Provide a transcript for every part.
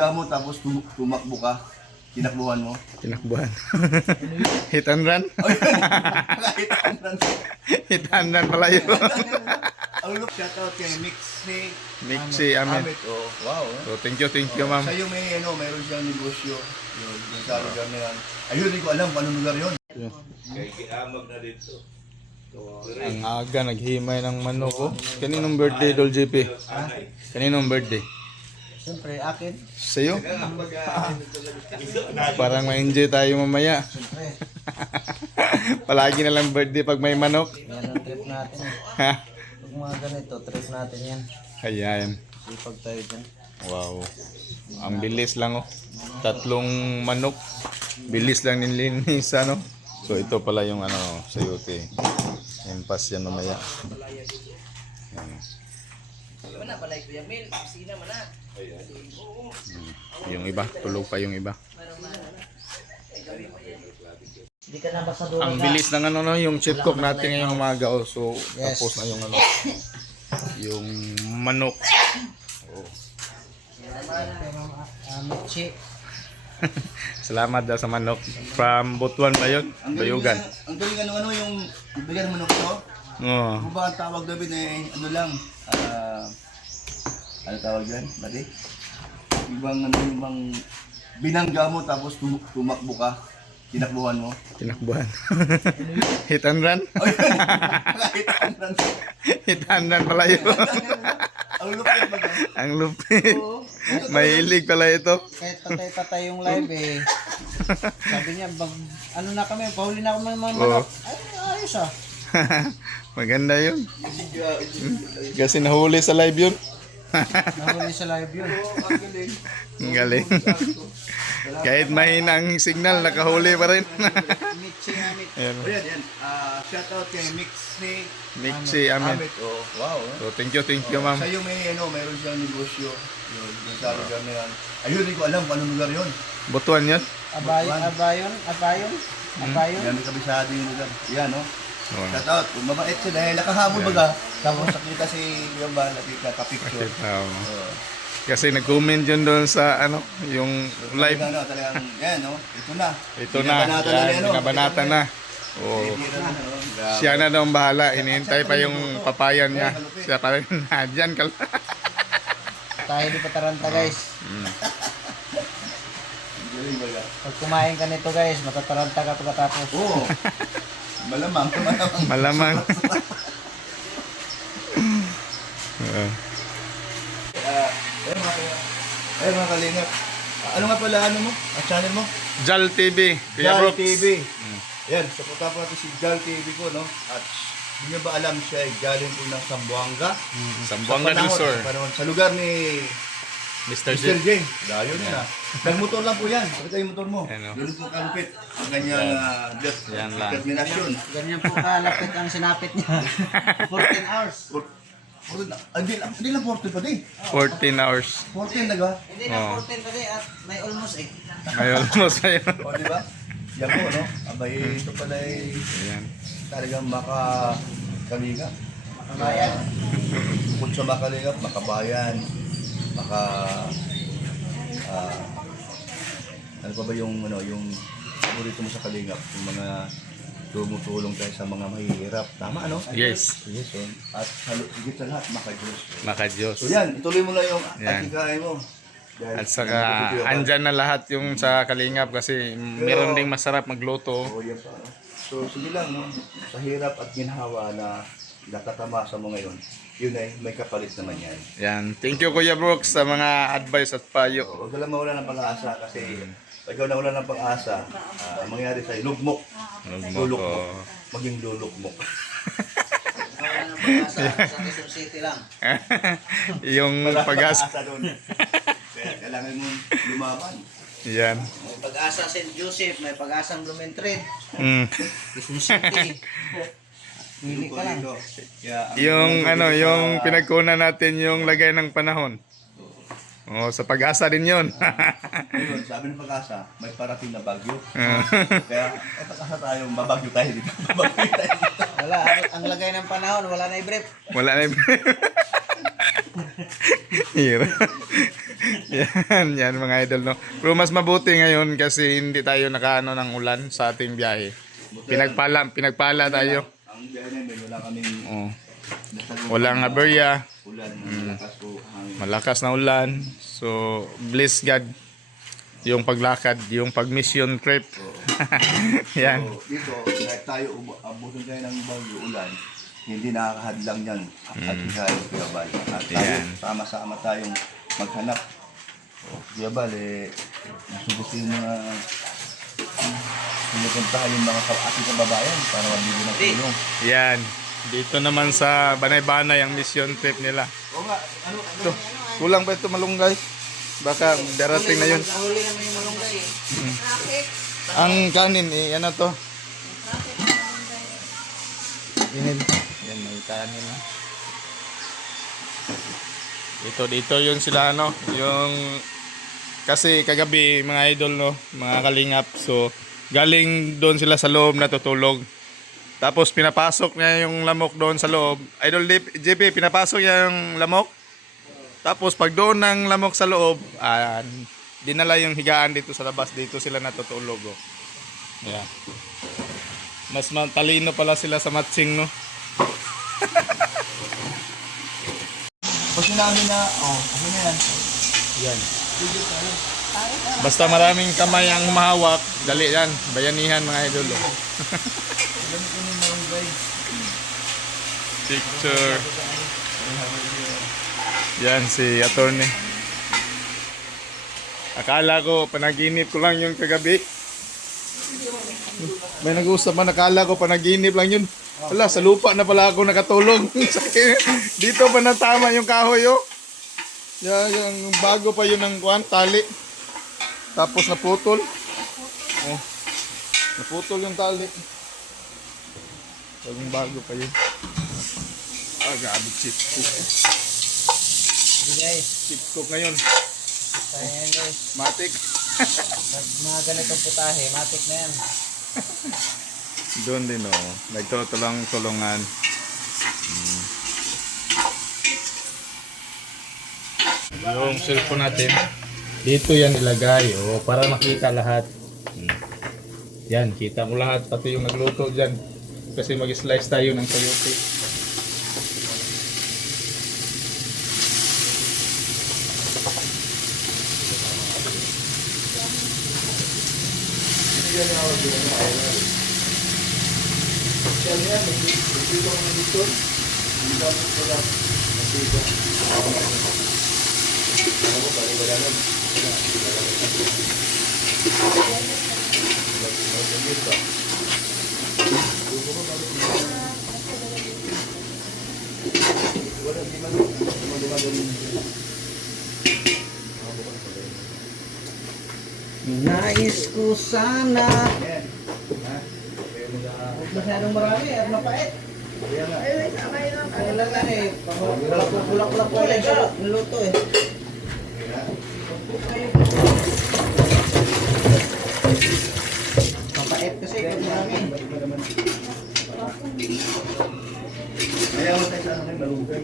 binangga mo tapos tumakbo ka. Tinakbuhan mo. Tinakbuhan. Hit and run? Kahit andan. Hit and run pala yun. Ang look, shoutout kay Mixi. Mixi, amin. Amit, oh. Wow. So, thank you, ma'am. Sa'yo may, mayroon siyang negosyo. Yun, yung sa lugar na yan. Ayun, hindi ko alam kung anong lugar yun. Kaya giamag na dito. Ang aga, naghimay ng manok ko. Kaninong birthday, Dol JP? Kaninong birthday? Siyempre, akin. Sa'yo? Parang ma-enjoy tayo mamaya. Siyempre, Palagi na lang birthday pag may manok. yan ang trip natin. Ha? Pag mga ganito, trip natin yan. Ayan. Sipag tayo dyan. Wow. Ang bilis lang oh. 3 manok. Bilis lang nilinis ano. So ito pala yung ano, sayote. Impas yan mamaya. Ayan. Yung iba, tulog pa yung iba. Hindi ka na basta doon. Ang bilis ng ano no, yung chip cook natin ngayong umaga oh. So Yes. tapos na yung ano, yung manok. Oh. Michi. Salamat daw sa manok. From Butuan ba yun? Bayugan. Ang galing ano, yung bigyan mo ng ito. Oo. Kung ba ang tawag doon eh, ano lang, ano tawag yan, dati? Ibang binangga mo tapos tumakbo ka. Tinakbuhan mo. Tinakbuhan. Hit and run? Kahit andan. Hit and run pala yun. Ang lupit ba? Ang lupit. Mahilig pala ito. Kahit patay-patay yung live eh. Sabi niya, ano na kami, pahuli na kami mga manok. Ay, ayos ah. Maganda yun. Kasi nahuli sa live yun. Nahuli sa live yun. Ang galing. Kahit mahina ang signal, nakahuli pa rin. Michi nga, Michi. Ayan. O yan. Shoutout kay Mixi. Mixi, amin. Amit, oh. Wow. So thank you, ma'am. Sa'yo may, mayroon siyang negosyo. Yun, yung sa lugar na yan. Ayun, hindi ko alam kung anong lugar yun. Butuan yan? Abayon. Yan, may kabisado yung lugar. Yan, no? Oh. Shoutout. Mabait siya dahil nakahabol baga. Tapos nakita si Yamba, nakita-picture. Kasi nag-comment yun doon sa ano, yung live. Talagang, yan, no? Ito na. Ito na, binabanatan na. Oh. Siya na daw ang bahala, hinihintay pa yung papayan niya. Siya pa rin, dyan ka lang. Tayo di pataranta guys. Galing baga. Pag kumain ka nito guys, matataranta ka pagkatapos. Oo. Malamang. Malamang. Ay mga kalingap. Ano nga pala ano mo? Ang channel mo? Jal TV, Kuya Jal Brooks. TV. Yan, supportan po natin si Jal TV ko, no? At hindi nyo ba alam siya ay galing po ng Zamboanga? Sambuanga del Sur. Sa lugar ni Mr. Mr. J. J. Dayo niya. Nagmotor lang po yan. Pakita yung motor mo. Ano? Doon po kalupit. Ang kanyang Yan lang. determinasyon. Ganyan po kalapit ang sinapit niya. 14 hours. Hindi lang 40 pa din. 14 hours. 14 na ga? Hindi na 14 kasi at may almost eh. May almost pa yun. O, di ba? Yan po, no? Abay, ito pala ay Ayan. talagang makakalinga. Makabayan. Bukod sa makalinga, makabayan, ano pa ba yung, yung paborito mo sa kalingap, yung mga tumutulong tayo sa mga mahihirap. Tama, ano? Yes. Yes, oh. At higit sa lahat, maka-Diyos. Maka Diyos. So yan, ituloy mo lang yung Yan. atikain mo. Dahil At saka andyan na lahat yung sa Kalingap kasi meron ding masarap magluto. Oh, yan pa, no? So sige lang, no? Sa hirap at ginhawa na nakatama sa mo ngayon, yun ay may kapalit naman yan. Yan. Thank you Kuya Brooks sa mga advice at payo. So, huwag ka lang mawala ng pag-asa kasi pag ikaw nawala ng pag-asa, ang mangyari sa'yo, lugmok. Lulukmok. Maging lulukmok. Wala nang pag-asa. Sa Quezon City lang. Yung Wala pag-asa. doon. Kaya kailangan mo lumaban. Yan. May pag-asa St. Joseph, may pag-asang Blumentritt, Mm. Quezon City. Pili ka lang. Kaya, Yung ano, yung pinagkunan natin yung lagay ng panahon. Oh, sa pag-asa din 'yon. Ayun, sabi ng pag-asa, may parating na bagyo. Kaya, pag-asa tayo, babagyo tayo dito. Babagyo tayo dito. Wala, ang lagay ng panahon, wala na i-brief. Wala na. Hirap. yan mga idol, no? Pero mas mabuti ngayon kasi hindi tayo nakaano ng ulan sa ating biyahe. Pinagpala tayo. Ang biyahe namin, wala kaming Oh. nasalubong Walang na aberya, ulan, malakas o hangin. malakas na ulan. So, bless God. Yung paglakad, yung pag-mission trip. Yan. So, dito, kahit tayo abutin tayo ng bagyo ulan, hindi nakakahadlang yan at Israel, Kuya Bal. At tayo, Yan. sama-sama tayong maghanap. Kuya Bal, nasubukin yung mga pinupuntahan yung mga ating kababayan para mabigyan ng tulong. Yan. Dito naman sa Banay-Banay ang mission trip nila. Oo nga, ano? Ito, kulang pa ito malunggay. Baka darating na yun. Huli naman yung malunggay eh. Ang kanin, ano to? Inil. Yan, may kanin na. Dito yun sila, ano, yung, kasi kagabi, mga idol, no, mga kalingap, so, galing doon sila sa loob natutulog. Tapos pinapasok niya yung lamok doon sa loob. Idol JP, pinapasok niya yung lamok. Tapos pag doon ng lamok sa loob, dinala yung higaan dito sa labas. Dito sila natutulog. Oh. Yeah. Mas matalino pala sila sa matching, no? Kasi namin na, ano na yan? Yan. Basta maraming kamay ang humahawak, dali yan. Bayanihan mga idol. Oh. Picture. Yan si attorney. Akala ko panaginip ko lang yung kagabi. May nag-uusap man, akala ko panaginip lang yun. Wala, sa lupa na pala ako nakatulog. Dito pa natama yung kahoy, oh. Yung bago pa yun ng tali. Tapos naputol. Oh. Naputol yung tali. Yung bago pa yun. Grabe chip cook. Hindi guys, Chip cook ngayon. ayan guys. Matik. Mga ganitong putahe, matik na yan. Doon din, oh. Nagtutulong-tulungan. Yung cellphone natin, dito yan ilagay, oh, para makita lahat. Yan, kita mo lahat, pati yung nagluto dyan. Kasi mag-slice tayo ng coyote. Nais ko sana. Masyadong marami at mapait. Ano lang yan eh. Bulak-bulak po lang siya. Niluto eh. Mapait kasi kung marami. Kaya mo tayo sa ano kayo, malunggay.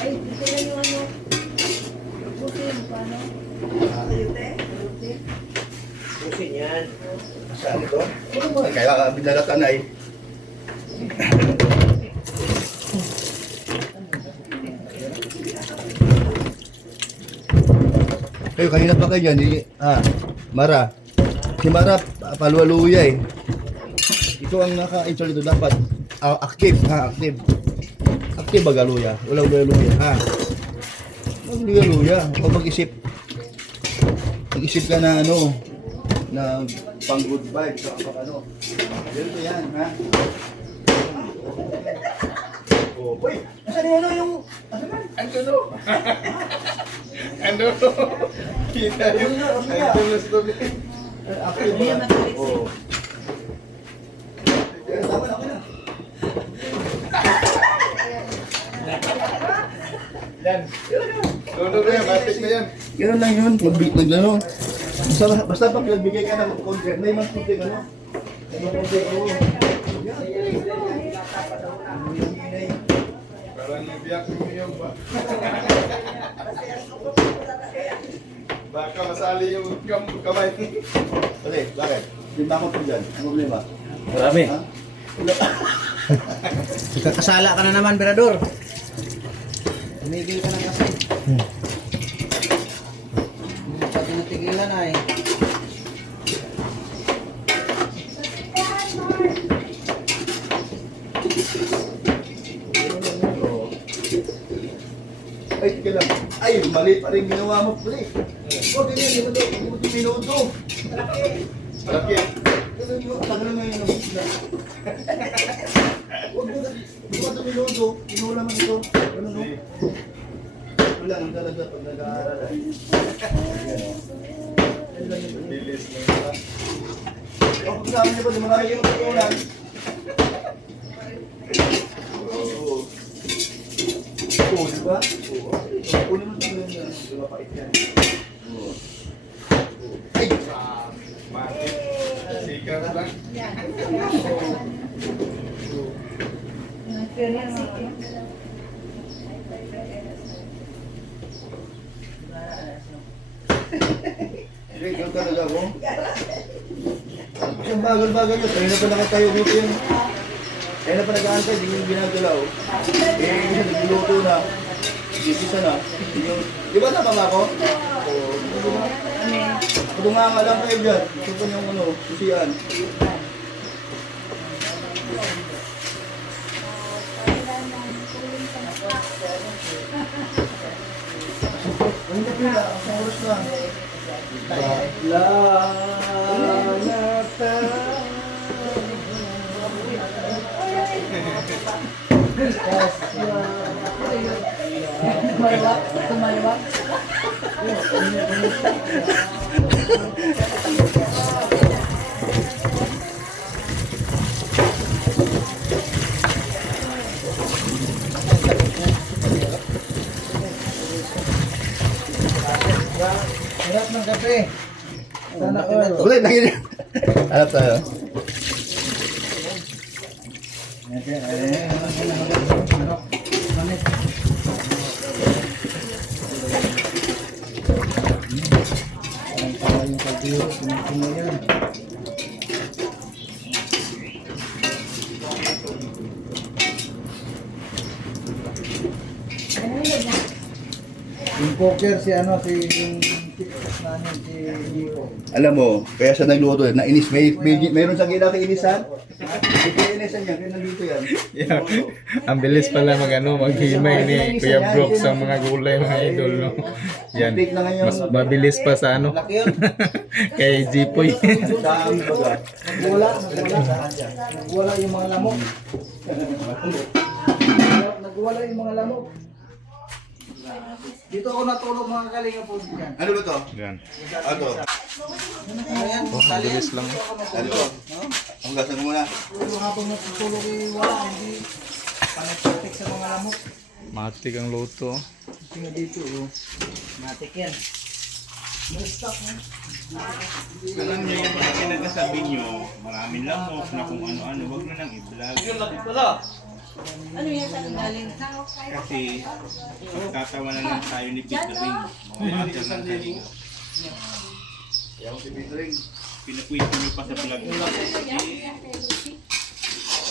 Ay, ito lang yung ano. Busin, paano? Lute? Lute? Busin yan. Saan ito? Kaya binalatan na eh. Kayo, kanina pa kayo dyan, Mara. Si Mara, paluwaluya eh. Ito ang naka-install dito dapat. Active, active. Active ba galuya? Walang galuya, Huwag galuya. Huwag mag-isip. Mag-isip ka na ano, na pang good vibes, so pang ano. Ganito yan, Oh, boy, nasaan yung ano yung... Ando no? Ando no? Kita yun. Ando no story. Active ba? Oo. Tama na ako na. Yan. Lolo na yan, matik na yan. Ganun lang yun, maglano. Basta pag nagbigay ka ng content, may mas content ano. May mas content, oo. Pero Parang nabiyak mo yung ba? Baka masali yung kamay. Pare, bakit? Di ba ako po dyan? Ang problema? Marami. Ha? Kakasala ka na naman, Berador. Tumigil ka na kasi. Hindi pa tinatigilan na eh. Ay, sige lang. Ay, mali pa rin ginawa mo, pare. Huwag ganyan, hindi mo ito minuto. Malaki. Ganun mo, tagal mo yun. Huwag mo ito minuto. Inuula man ito. Ano no? Wala, ang talaga pag nag-aaral ay. Ayan, o. Yan lang yung Bilis lang pala. O, pag sabi niyo ba, di marami yung pag-uulan. Oo. Oo, di ba? Oo. Kunin mo ito yung di ba, pait yan. Oo. Ay! Mati. Sikat lang. Hindi, yung talaga ako. Isang bagal-bagal yun. Kaya na pa nakatayo dito yan. Kaya na pa nag-aantay, hindi yung ginagalaw. Eh, minsan nagluluto na. Gipisa na. Di ba tama ba ako? Oo. Di ba? Ako nga lang kayo dyan. Gusto ko yung ano, susian. Ang kapila, ang oras na. Tumalawak, tumalawak. Hirap ng kape. Sana all. Ulit, nangyari. Hanap tayo. Yung poker si ano, si yung TikTok namin, si Nico. Alam mo, kaya siya nagluto. Nainis. Mayroon sa kinakainisan. Ipinisan niya, kaya nandito yan. Yeah. Ang bilis pala maghimay ni Kuya Brooks sa mga gulay mga idol, no? Yan. Take na ngayon. Mas mabilis pa sa ano Laki yun. kay Jipoy. Dami baga. Nagwala yung mga lamok. Nagwala yung mga lamok. Dito ako natulog mga kalinga po dyan. Ano ba to? Yan. Ano? Ano yan? Oh, mabilis lang. Ano to? Ang gasan mo muna. Habang natutulog eh, wala. Hindi panagpatik sa mga lamok. Matik ang luto. Tingnan dito, oh. Matik yan. Alam niyo yung mga pinagsasabi niyo, maraming lamok na kung ano-ano, wag na nang i-vlog. Ano yan sa galing? Kasi pagtatawanan lang tayo ni Pete Ring. Mga actor ng Kalinga. Ayaw si Pitring. Pinakwento niyo pa sa vlog niyo.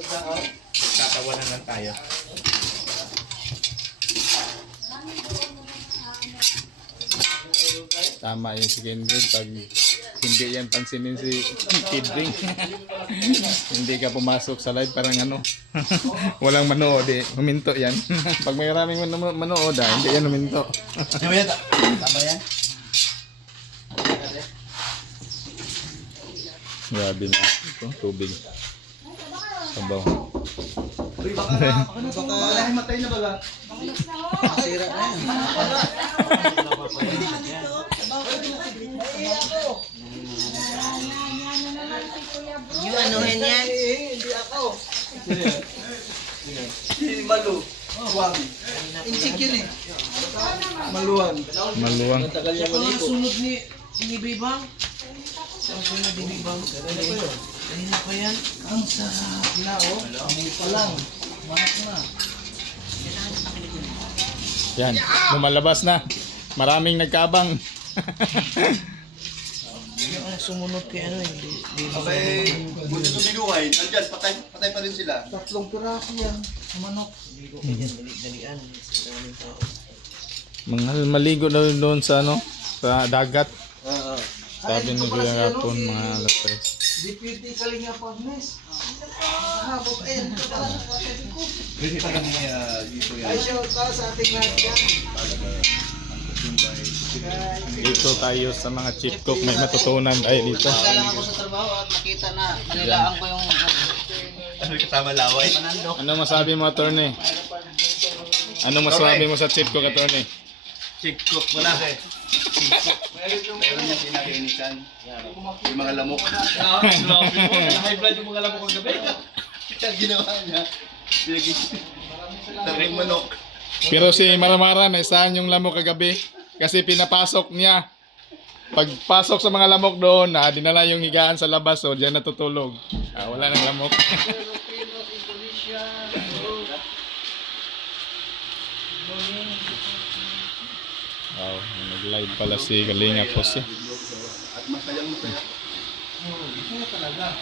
Pagtatawanan lang tayo. Tama yung si Kendrick pag hindi yan pansinin si Kidring. Hindi ka pumasok sa live parang ano. Walang manood eh. Huminto yan. Pag may maraming manood hindi yan huminto. Ano ba yan? Tama yan? Grabe na. Ito, tubig. Sabaw. Uy, baka nahimatay na baga. Sira na yan. Yung anuhin yan? Hindi ako. Si Malu. Wang. Insik yun eh. Maluwan. Maluwang. Ito ang sunod ni Bibang. Ang sunod ni Bibang. Kanina pa yan. Ang sarap na oh. Hindi pa lang. Mahak na. Yan, lumalabas na. Maraming nagkabang. Yung sumunod kay ano hindi. Abay, buti sa binuhay. Andyan, patay pa rin sila. 3 piraso yan sa manok. Dali-dalian. Maraming tao. Mga maligo na rin doon sa ano, sa dagat. Oo. Sabi ni Kuya Rapon, mga alas 3. Deputy Kalinga Pagnes. Habot ayun. Kasi talaga dito yan. Ay, shout out sa ating lahat yan. Dito tayo sa mga chief cook, may matutunan tayo dito. Pagkalang ako sa trabaho at nakita na panilaan ko yung Ano kasama laway? panando. Ano masabi mo, attorney? Ano masabi mo sa chief cook, attorney? Chick cook, wala eh. Meron yung pinakainitan. Yung mga lamok. High blood yung mga lamok ng gabi. Ang ginawa niya, taring manok. Pero si Maramara, naisahan yung lamok kagabi kasi pinapasok niya. Pagpasok sa mga lamok doon, dinala yung higaan sa labas, so diyan natutulog. Wala nang lamok. Wow, nag-live pala si Kalinga po siya. At masayang masaya. Gusto niya talaga.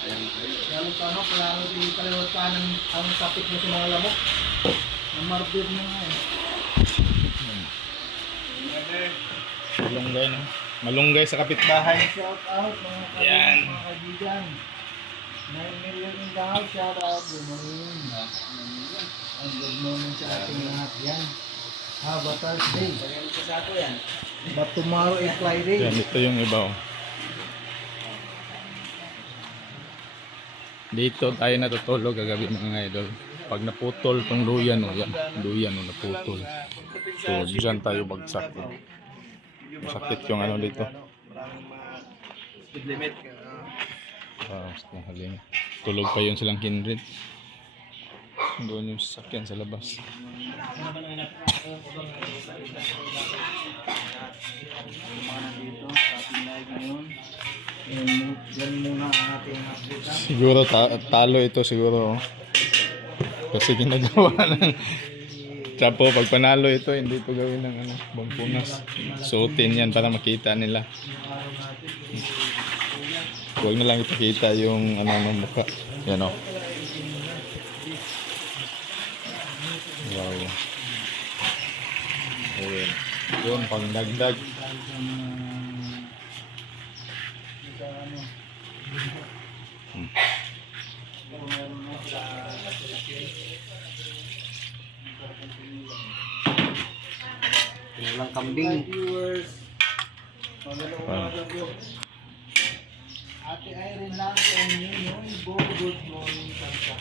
Lalo pa ano, palalo di kaliwat kanan ang topic mo sa mga lamok. Ang marbid na nga eh. Malunggay no? Malunggay sa kapitbahay. Shout out mga Yan. mga kaibigan. 9 million in the house, shout out. Good morning. And good morning sa ating lahat yan. Have a Thursday. But tomorrow is Friday. Yan, ito yung iba oh. Dito tayo natutulog kagabi mga idol. Pag naputol tong luyan oh, yan. Luyan oh, naputol. So, dyan tayo bagsak. Oh. Masakit yung ano dito. Sige, halin. Tulog pa yun silang kindred. Doon yung sasakyan sa labas. Dito sa ating live ngayon. Yan muna ang ating update. Siguro talo ito siguro. Oh. Kasi ginagawa ng Chapo, pag panalo ito, hindi ito gawin ng ano, bangpunas. Suotin yan para makita nila. Huwag na lang ipakita yung ano ng mukha. Yan o. Wow. Ayun. Yun, pang dagdag. Walang kambing. Wow. Ate Irene lang sa inyo yung good morning kanta.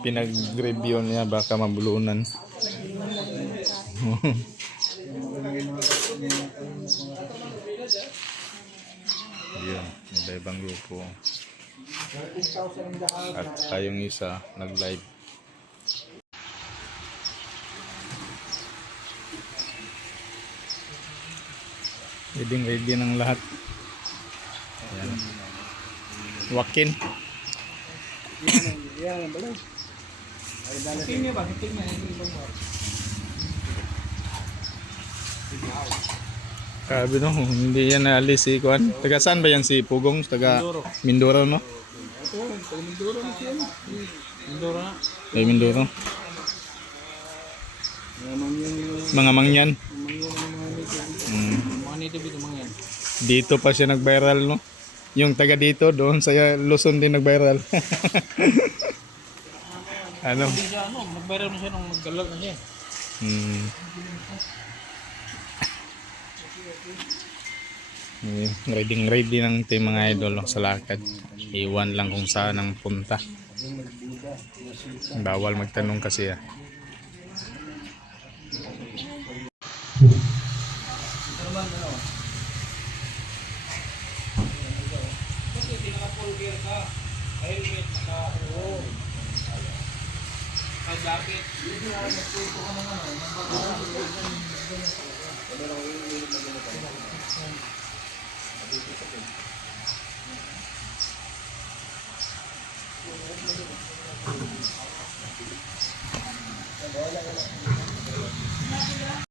Pinag-review niya baka mabulunan. Yun, iba-ibang grupo. At tayong isa nag-live. Ready ng lahat. Ayan. Wakin. Yan, balay. Hiting niya ba? Hiting niya. Sabi no, hindi yan naalis si Kuan. Taga saan ba yan si Pugong? Taga Mindoro, no? Mindoro na siya. Mindoro na. Taga Mindoro. Mga mangyan. Mga native ito mga yan. Dito pa siya nag-viral, no? Yung taga dito, doon sa Luzon din nag-viral. Ano? Hindi siya nag-viral na siya nung nag-galal na siya. Ready ng team mga idol sa lakad. Iwan lang kung saan ang punta. Bawal magtanong kasi Jacket.